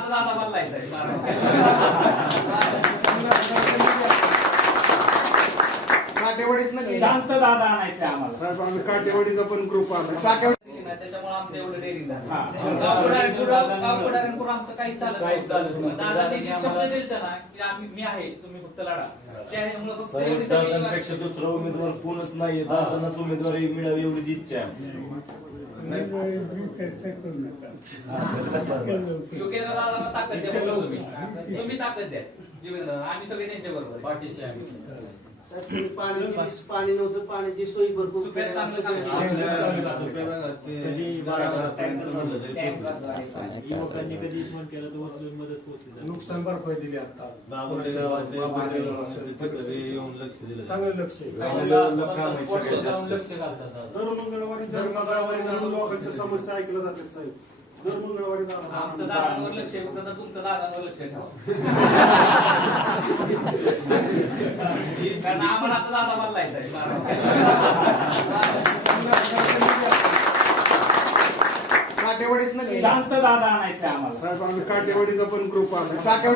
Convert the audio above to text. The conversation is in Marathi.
आता दादा बदलायचा काटेवाडीत शांत दादा आणायचे आम्हाला. साहेब आम्ही काटेवाडीचा पण ग्रुप आला. त्याच्यामुळे आमचं एवढं डेअरी झालं. हा. गावपुढाऱ्यांपुढं आमचं काहीच चालत नव्हतं. दादांनी जी शब्द दिलता ना की मी आहे तुम्ही फक्त लढा, त्यामुळे फक्त एवढी सगळी दादांपेक्षा दुसरा उमेदवार कोणच नाहीये. दादांनाच उमेदवारी मिळावी एवढी इच्छा आहे आमची. योगेंद्र दादांना ताकद द्या बघा तुम्ही ताकद द्या. आम्ही सगळे त्यांच्या बरोबर पाठीशी आहे. पाणी नव्हतं, पाण्याची सोयी भरपूर सुप्यात चांगलं काम युवकांनी कधी फोन केला तर उचलून मदत पोहोचली. नुकसान भरपाई दिली आता बाबूच्या गावातले येऊन लक्ष दिलं. चांगलं लक्ष लक्ष घालतात. दर मंगळवारी लोकांच्या समस्या ऐकल्या जातात साहेब. दर मंगळवारी आमचं दादांवर लक्ष आहे, फक्त तुमचं दादांवर लक्ष ठेवा. कारण आम्हाला आता दादा बदलायचा काटेवाडीत शांत दादा आणायचे आम्हाला. साहेब आम्ही काटेवाडीचा पण ग्रुप आला.